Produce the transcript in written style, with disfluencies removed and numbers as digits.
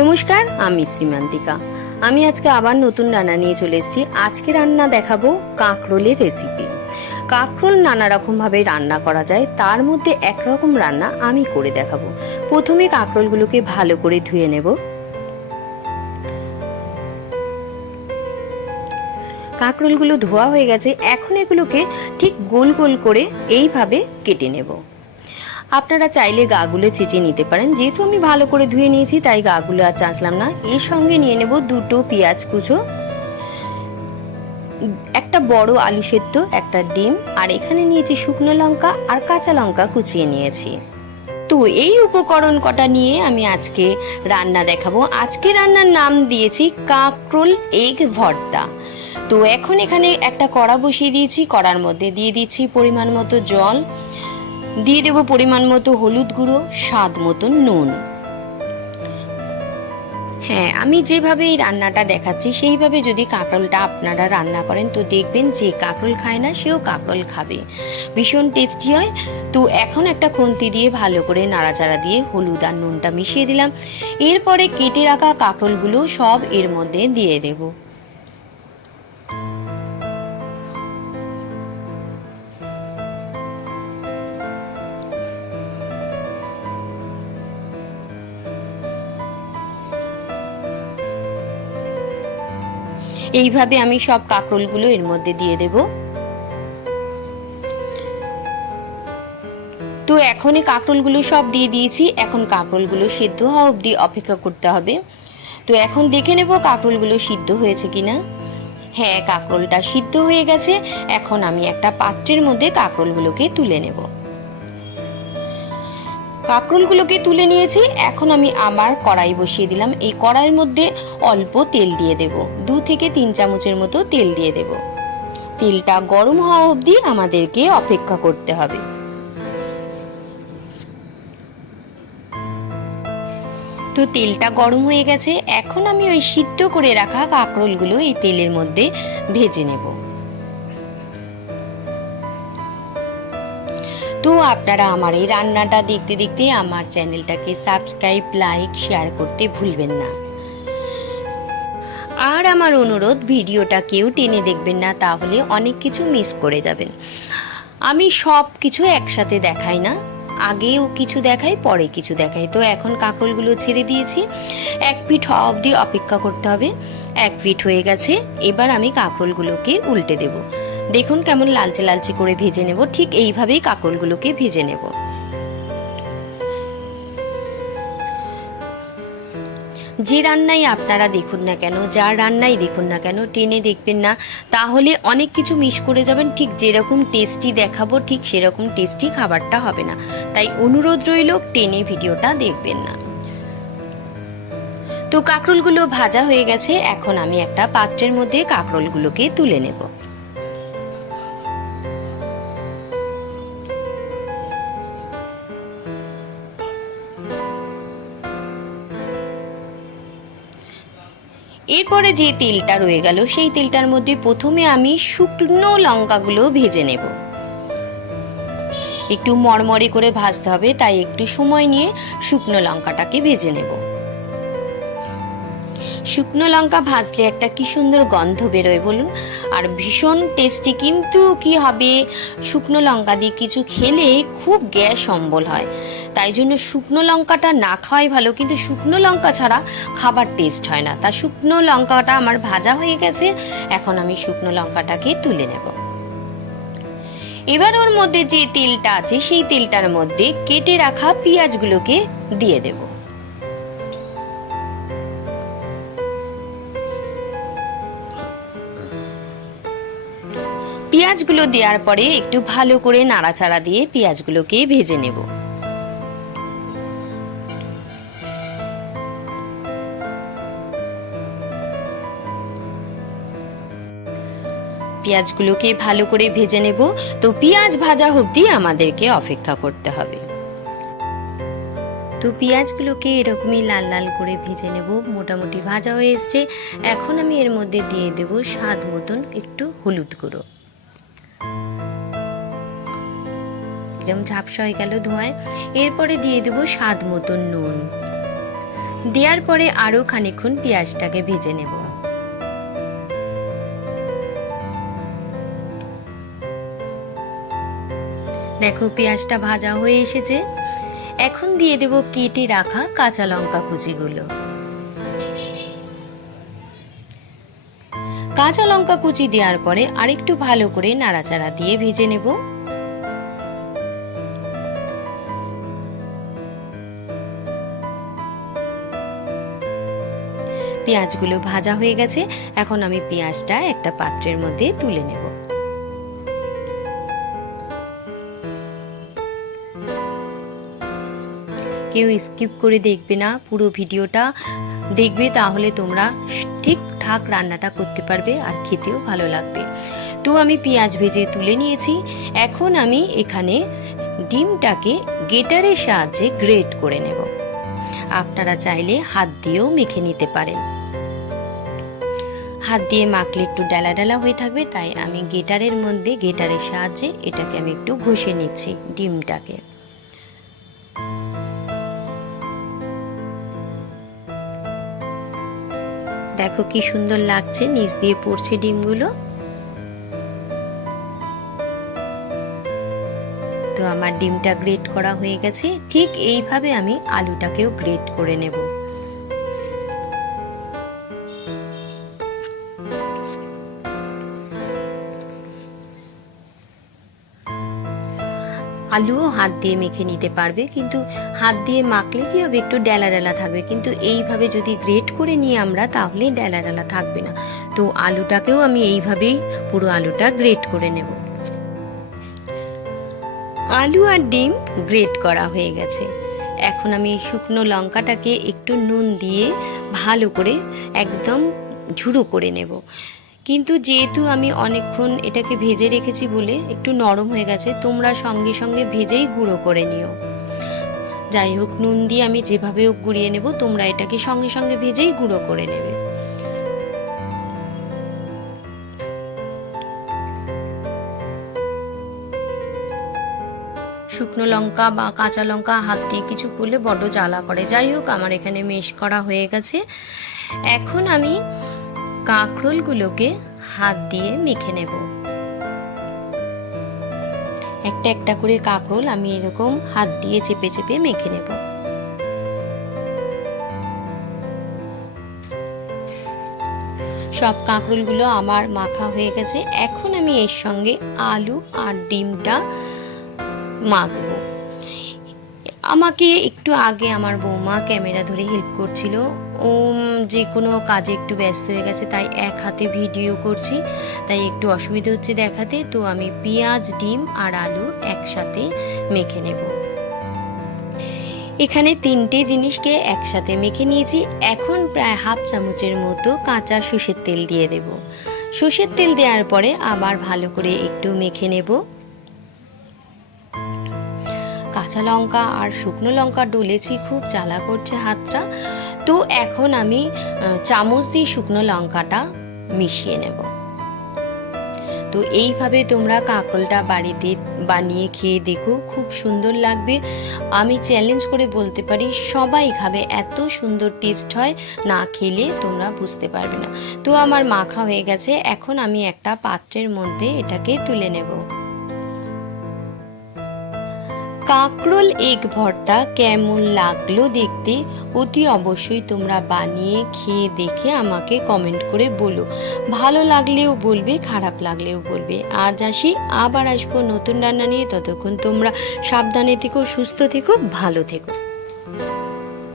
নমস্কার, আমি শ্রীমান্তিকা। আমি আজকে আবার নতুন রান্না নিয়ে চলে এসেছি। আজকে রান্না দেখাবো কাঁকরোলের রেসিপি। কাঁকরোল নানা রকম ভাবে রান্না করা যায়, তার মধ্যে একরকম রান্না আমি করে দেখাবো। প্রথমে কাঁকরোলগুলোকে ভালো করে ধুয়ে নেব। কাঁকরোলগুলো ধোয়া হয়ে গেছে, এখন এগুলোকে ঠিক গোল গোল করে এইভাবে কেটে নেব। আপনারা চাইলে গাগুলো চেঁচে নিতে পারেন, যেহেতু আমি ভালো করে ধুয়ে নিয়েছি তাই গাগুলো আর চাঁচলাম না। এর সঙ্গে নিয়ে নেব দুটো পেঁয়াজ কুচো, একটা বড় আলু সেদ্ধ, একটা ডিম, আর এখানে নিয়েছি শুকনো লঙ্কা আর কাঁচা লঙ্কা কুচিয়ে নিয়েছি। তো এই উপকরণ কটা নিয়ে আমি আজকে রান্না দেখাবো। আজকে রান্নার নাম দিয়েছি কাঁকরোল এগ ভর্তা। তো এখন এখানে একটা কড়া বসিয়ে দিয়েছি, কড়ার মধ্যে দিয়ে দিচ্ছি পরিমাণ মতো জল, দিয়ে দেব পরিমাণ মতো হলুদ গুঁড়ো, স্বাদ মতো নুন। হ্যাঁ, আমি যেভাবে এই রান্নাটা দেখাচ্ছি সেইভাবে যদি কাঁকরোলটা আপনারা রান্না করেন তো দেখবেন যে কাঁকরোল খায় না সেও কাঁকরোল খাবে, ভীষণ টেস্টি হয়। তো এখন একটা খুন্তি দিয়ে ভালো করে নাড়াচাড়া দিয়ে হলুদ আর নুনটা মিশিয়ে দিলাম। এরপরে কেটে রাখা কাঁকরোলগুলো সব এর মধ্যে দিয়ে দেবো। এইভাবে আমি সব কাঁকরোলগুলো এর মধ্যে দিয়ে দেব। তো এখনই কাঁকরোলগুলো সব দিয়ে দিয়েছি, এখন কাঁকরোলগুলো সিদ্ধ হওয়া অবধি অপেক্ষা করতে হবে। তো এখন দেখে নেব কাঁকরোলগুলো সিদ্ধ হয়েছে কিনা। হ্যাঁ, কাঁকরোলটা সিদ্ধ হয়ে গেছে। এখন আমি একটা পাত্রের মধ্যে কাঁকরোলগুলোকে তুলে নেব। কাঁকরোলগুলোকে তুলে নিয়েছি, এখন আমি আবার কড়াই বসিয়ে দিলাম। এই কড়াইয়ের মধ্যে অল্প তেল দিয়ে দেব, 2 থেকে 3 চামচের মতো তেল দিয়ে দেব। তেলটা গরম হওয়া অবধি আমাদেরকে অপেক্ষা করতে হবে। তো তেলটা গরম হয়ে গেছে, এখন আমি ওই সিদ্ধ করে রাখা কাঁকরোলগুলো এই তেলের মধ্যে ভেজে নেব। তো আপনারা আমার এই রান্নাটা দেখতে দেখতে আমার চ্যানেলটাকে সাবস্ক্রাইব, লাইক, শেয়ার করতে ভুলবেন না। আর আমার অনুরোধ, ভিডিওটা কেউ টেনে দেখবেন না, তাহলে অনেক কিছু মিস করে যাবেন। আমি সব কিছু একসাথে দেখাই না, আগেও কিছু দেখাই, পরে কিছু দেখাই। তো এখন কাঁকরোলগুলো ছেড়ে দিয়েছি, 1 পিঠ হওয়া অবধি অপেক্ষা করতে হবে। 1 পিঠ হয়ে গেছে, এবার আমি কাঁকরোলগুলোকে উল্টে দেব। দেখুন কেমন লালচে লালচে করে ভেজে নেব, ঠিক এইভাবেই কাঁকরোলগুলোকে ভেজে নেব। যে রান্নাই আপনারা দেখুন না কেন, যার রান্নাই দেখুন না কেন, টেনে দেখবেন না, তাহলে অনেক কিছু মিস করে যাবেন। ঠিক যেরকম টেস্টি দেখাবো ঠিক সেরকম টেস্টি খাবারটা হবে না। তাই অনুরোধ রইল, টেনে ভিডিওটা দেখবেন না। তো কাঁকরোলগুলো ভাজা হয়ে গেছে, এখন আমি একটা পাত্রের মধ্যে কাঁকরোলগুলোকে তুলে নেব। এরপরে যে তেলটা রয়ে গেল সেই তেলটার মধ্যে প্রথমে আমি শুকনো লঙ্কাগুলো ভেজে নেব। একটু মড়মড়ে করে ভাজতে হবে, তাই একটু সময় নিয়ে শুকনো লঙ্কাটাকে ভেজে নেব। শুকনো লঙ্কা ভাজলে একটা কি সুন্দর গন্ধ বেরোয় বলুন, আর ভীষণ টেস্টি। কিন্তু কি হবে, শুকনো লঙ্কা দিয়ে কিছু খেলে খুব গ্যাস অম্বল হয়, তাই জন্য শুকনো লঙ্কাটা না খাওয়াই ভালো। কিন্তু শুকনো লঙ্কা ছাড়া খাবার টেস্ট হয় না। তা শুকনো লঙ্কাটা আমার ভাজা হয়ে গেছে, এখন আমি শুকনো লঙ্কাটাকে তুলে নেব। এবার ওর মধ্যে যে তেলটা আছে সেই তেলটার মধ্যে কেটে রাখা পেঁয়াজগুলোকে দিয়ে দেব। পেঁয়াজগুলো দেওয়ার পরে একটু ভালো করে নাড়াচাড়া দিয়ে পেঁয়াজগুলোকে ভেজে নেব। পেঁয়াজগুলোকে ভালো করে ভেজে নেব। তো পেঁয়াজ ভাজা অবধি আমাদেরকে অপেক্ষা করতে হবে। তো পেঁয়াজগুলোকে এরকমই লাল লাল করে ভেজে নেব। মোটামুটি ভাজা হয়ে এসছে, এখন আমি এর মধ্যে দিয়ে দেব স্বাদ মতন একটু হলুদ গুঁড়ো। এরকম ঝাপসা হয়ে গেল ধোঁয়ায়। এরপরে দিয়ে দেব স্বাদ মতন নুন। দেওয়ার পরে আরো খানিকক্ষণ পেঁয়াজটাকে ভেজে নেব। দেখো পেঁয়াজটা ভাজা হয়ে এসেছে। এখন দিয়ে দেব কেটে রাখা কাঁচা লঙ্কা কুচিগুলো। কাঁচা লঙ্কা কুচি দেওয়ার পরে আরেকটু ভালো করে নাড়াচাড়া দিয়ে ভেজে নেব। পেঁয়াজগুলো ভাজা হয়ে গেছে। এখন আমি পেঁয়াজটা একটা পাত্রের মধ্যে তুলে নেব। কেউ স্কিপ করে দেখবে না, পুরো ভিডিওটা দেখবে, তাহলে তোমরা ঠিকঠাক রান্নাটা করতে পারবে আর খেতেও ভালো লাগবে। তো আমি পেঁয়াজ ভেজে তুলে নিয়েছি। এখন আমি এখানে ডিমটাকে গ্রেটারের সাহায্যে গ্রেট করে নেব। আপনারা চাইলে হাত দিয়েও মেখে নিতে পারেন। হাত দিয়ে মাখলে একটু ডালা ডালা হয়ে থাকবে, তাই আমি গ্রেটারের সাহায্যে এটাকে আমি একটু ঘষে নিচ্ছি ডিমটাকে। দেখো কি সুন্দর লাগছে, নিচ দিয়ে পড়ছে ডিমগুলো। তো আমার ডিমটা গ্রেট করা হয়ে গেছে। ঠিক এইভাবে আমি আলুটাকেও গ্রেট করে নেব। আলুও হাত দিয়ে মেখে নিতে পারবে, কিন্তু হাত দিয়ে মাখলে কি হবে, একটু ডেলা ডেলা থাকবে, কিন্তু এইভাবে যদি গ্রেট করে নিই আমরা তাহলে ডেলা ডেলা থাকবে না। তো আলুটাকেও আমি এইভাবেই পুরো আলুটা গ্রেট করে নেব। আলু আর ডিম গ্রেট করা হয়ে গেছে। এখন আমি শুকনো লঙ্কাটাকে একটু নুন দিয়ে ভালো করে একদম ঝুড়ো করে নেব। কিন্তু যেহেতু আমি অনেকক্ষণ এটাকে ভেজে রেখেছি বলে একটু নরম হয়ে গেছে, তোমরা সঙ্গে সঙ্গে ভেজেই গুঁড়ো করে নিও। যাই হোক, নুন দিয়ে আমি যেভাবে হোক গুঁড়িয়ে নেব, তোমরা এটাকে সঙ্গে সঙ্গে ভেজেই গুঁড়ো করে নেবে। শুকনো লঙ্কা বা কাঁচা লঙ্কা হাত দিয়ে কিছু করলে বড্ড জ্বালা করে। যাই হোক, আমার এখানে মেশ করা হয়ে গেছে। এখন আমি কাঁকরোলগুলোকে হাত দিয়ে মেখে নেব। একটা একটা করে কাঁকরোল আমি এরকম হাত দিয়ে চেপে চেপে মেখে নেব। সব কাঁকরোলগুলো আমার মাখা হয়ে গেছে। এখন আমি এর সঙ্গে আলু আর ডিমটা মাখবো। আমাকে একটু আগে আমার বৌমা ক্যামেরা ধরে হেল্প করছিল। ও যে কোনো কাজে একটু ব্যস্ত হয়ে গেছে, তাই এক হাতে ভিডিও করছি, তাই একটু অসুবিধা হচ্ছে দেখাতে। তো আমি পেঁয়াজ, ডিম আর আলু একসাথে মেখে নেব। এখানে তিনটে জিনিসকে একসাথে মেখে নিয়েছি। এখন প্রায় হাফ চামচের মতো কাঁচা সর্ষের তেল দিয়ে দেব। সর্ষের তেল দেওয়ার পরে আবার ভালো করে একটু মেখে নেব। কাঁচা লঙ্কা আর শুকনো লঙ্কা ডলেছি, খুব জ্বালা করছে হাতটা। তো এখন আমি চামচ দিয়ে শুকনো লঙ্কাটা মিশিয়ে নেব। তো এইভাবে তোমরা কাঁকরোলটা বাড়িতে বানিয়ে খেয়ে দেখো, খুব সুন্দর লাগবে। আমি চ্যালেঞ্জ করে বলতে পারি সবাই খাবে, এত সুন্দর টেস্ট হয়, না খেলে তোমরা বুঝতে পারবে না। তো আমার মাখা হয়ে গেছে। এখন আমি একটা পাত্রের মধ্যে এটাকে তুলে নেব। কাঁকরোল এগ ভর্তা কেমন লাগলো দেখতে অতি অবশ্যই তোমরা বানিয়ে খেয়ে দেখে আমাকে কমেন্ট করে বলো। ভালো লাগলেও বলবে, খারাপ লাগলেও বলবে। আজ আসি, আবার আসবো নতুন রান্না নিয়ে। ততক্ষণ তোমরা সাবধানে থেকো, সুস্থ থেকো, ভালো থেকো।